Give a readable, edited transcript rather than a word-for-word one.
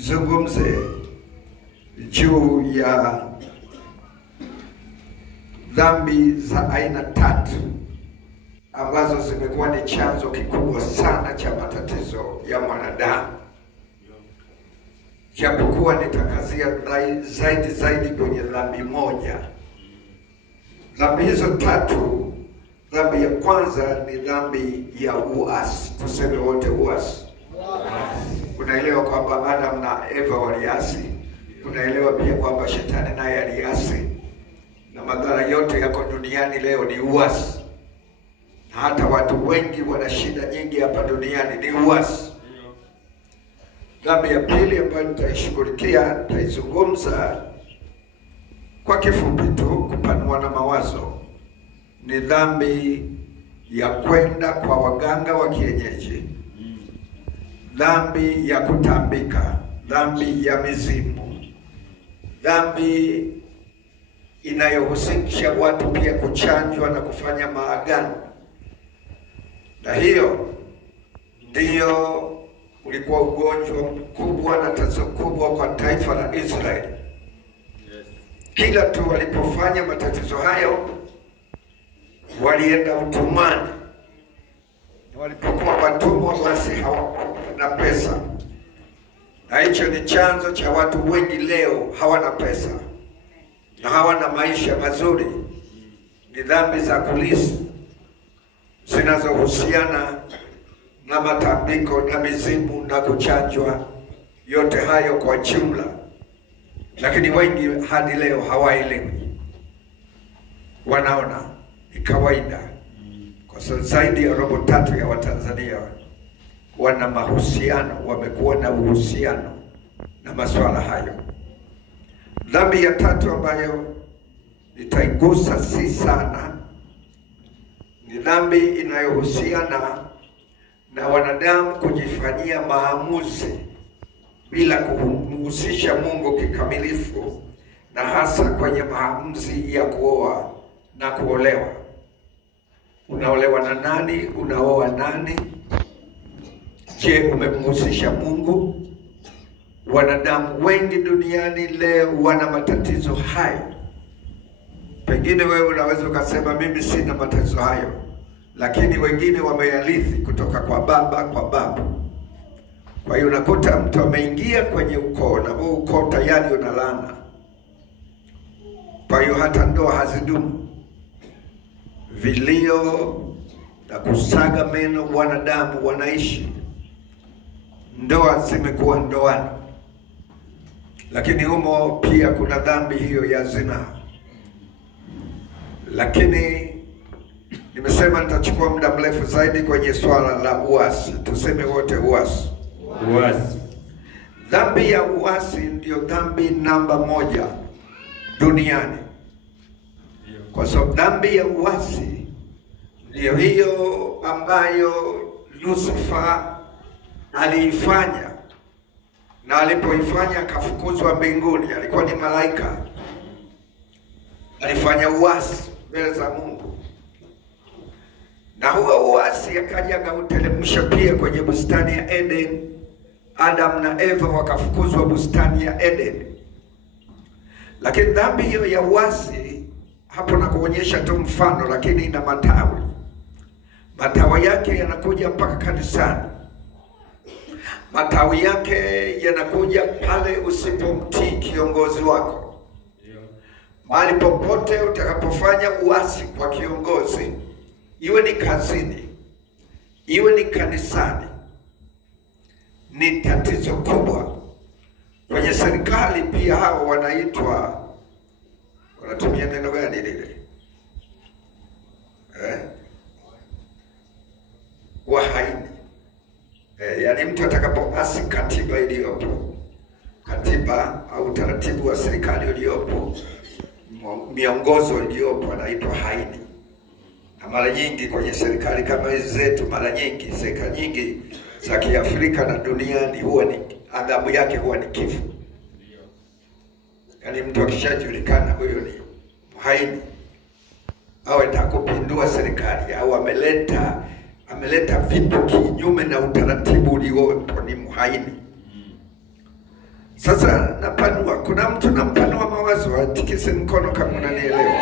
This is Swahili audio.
nizungumze juu ya dhambi za aina tatu ambazo zimekuwa ni chanzo kikubwa sana cha matatizo ya mwanadamu. Japokuwa nitakazia zaidi kwenye dhambi moja. Dhambi hizo tatu, dhambi ya kwanza ni dhambi ya uasi. Tuseme wote uasi. Unaelewa kwamba Adam na Eva waliasi. Unaelewa pia kwamba shetani naye aliasi. Na madhara yote yako duniani leo ni uasi. Na hata watu wengi wana shida nyingi hapa duniani ni uasi. Dhambi ya pili ambayo nitaishughulikia, nitaizungumza kwa kifupi tu kupanua na mawazo, ni dhambi ya kwenda kwa waganga wa kienyeji, dhambi ya kutambika, dhambi ya mizimu, dhambi inayohusisha watu pia kuchanjwa na kufanya maagano. Na hiyo ndiyo ulikuwa ugonjwa mkubwa na tatizo kubwa kwa taifa la Israeli. Kila tu walipofanya matatizo hayo, walienda utumwani. Walipokuwa watumwa, basi hawakuwa na pesa. Na hicho ni chanzo cha watu wengi leo hawana pesa na hawana maisha mazuri. Ni dhambi za kulisi zinazohusiana na matambiko na mizimu na kuchanjwa, yote hayo kwa jumla. Lakini wengi hadi leo hawaelewi. Wanaona ni kawaida. Kwa sababu zaidi ya robo tatu ya Watanzania wana mahusiano, wamekuwa na uhusiano na masuala hayo. Dhambi ya tatu ambayo nitaigusa si sana, ni dhambi inayohusiana na wanadamu kujifanyia maamuzi bila kumhusisha Mungu kikamilifu, na hasa kwenye maamuzi ya kuoa na kuolewa. Unaolewa na nani? Unaoa nani? Je, umemhusisha Mungu? Wanadamu wengi duniani leo wana matatizo hayo. Pengine wewe unaweza ukasema mimi sina matatizo hayo, lakini wengine wameyarithi kutoka kwa baba kwa babu. Kwa hiyo unakuta mtu ameingia kwenye ukoo na huo ukoo tayari una laana. Kwa hiyo hata ndoa hazidumu. Vilio na kusaga meno wanadamu wanaishi. Ndoa zimekuwa ndoano. Lakini humo pia kuna dhambi hiyo ya zina. Lakini nimesema nitachukua muda mrefu zaidi kwenye swala la uasi. Tuseme wote uasi. Uasi. Dhambi ya uasi ndio dhambi namba moja duniani. Kwa sababu dhambi ya uasi ndio hiyo ambayo Lucifer aliifanya, na alipoifanya akafukuzwa mbinguni. Alikuwa ni malaika, alifanya uasi mbele za Mungu, na huo uasi akaja akauteremsha pia kwenye bustani ya Eden. Adam na Eva wakafukuzwa bustani ya Eden. Lakini dhambi hiyo ya uasi, hapo na kuonyesha tu mfano, lakini ina matawi. Matawi yake yanakuja mpaka kanisani. Matawi yake yanakuja pale usipomtii kiongozi wako. Mahali popote utakapofanya uasi kwa kiongozi, iwe ni kazini, iwe ni kanisani, ni tatizo kubwa. Kwenye serikali pia hao wanaitwa, wanatumia neno gani lile? Wahaini. Yani mtu atakapoasi katiba iliyopo, katiba au taratibu wa serikali iliyopo, miongozo iliyopo, anaitwa haini. Na mara nyingi kwenye serikali kama hizi zetu, mara nyingi serikali nyingi za Kiafrika na duniani, huwa ni adhabu yake huwa ni kifo. Yani mtu akishajulikana huyo ni haini, au atakupindua serikali, au ameleta vitu kinyume na utaratibu uliopo, ni muhaini. Sasa napanua, kuna mtu nampanua mawazo, atikise mkono kama unanielewa.